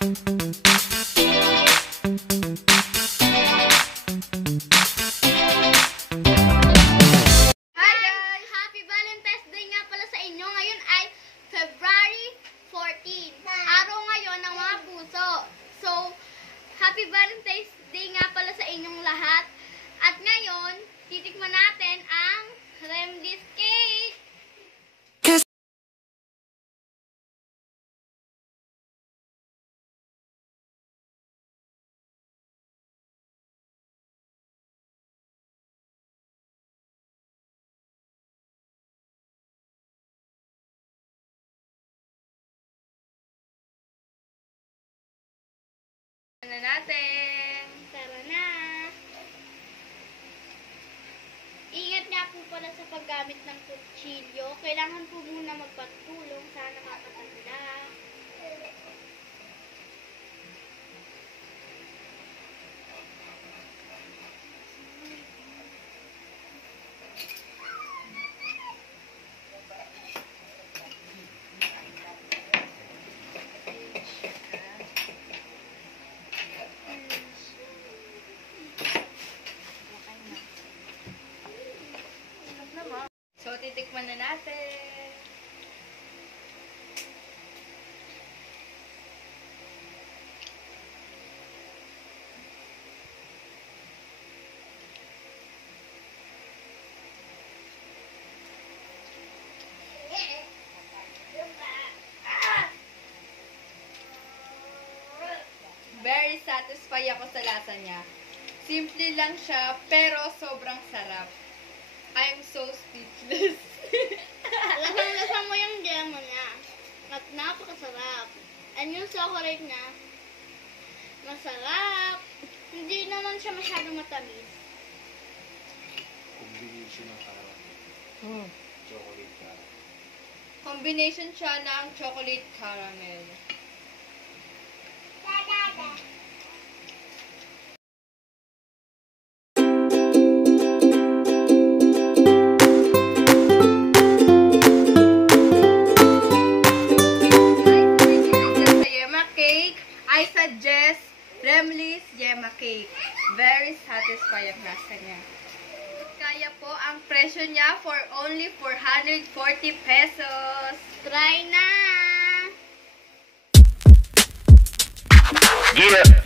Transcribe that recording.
Happy Valentine's Day nga pala sa inyong lahat. At ngayon, titikman natin ang Remlis cake. Na natin. Tara na. Ingat nga po pala sa paggamit ng kutsilyo. Kailangan po muna magpatulong sa nakakatanda. So, titikman na natin. Very satisfied ako sa lasa niya. Simple lang siya, pero sobrang sarap. I'm so speechless. Lasang-lasa mo yung jam niya. At napakasarap. And yung chocolate niya, masarap. Hindi naman siya masyadong matamis. Combination ng caramel. Chocolate caramel. Combination siya ng chocolate caramel. I suggest Remlis Yema Cake. Very satisfying ang lasa niya. Kaya po, ang presyo niya for only 440 pesos. Try na! Yeah!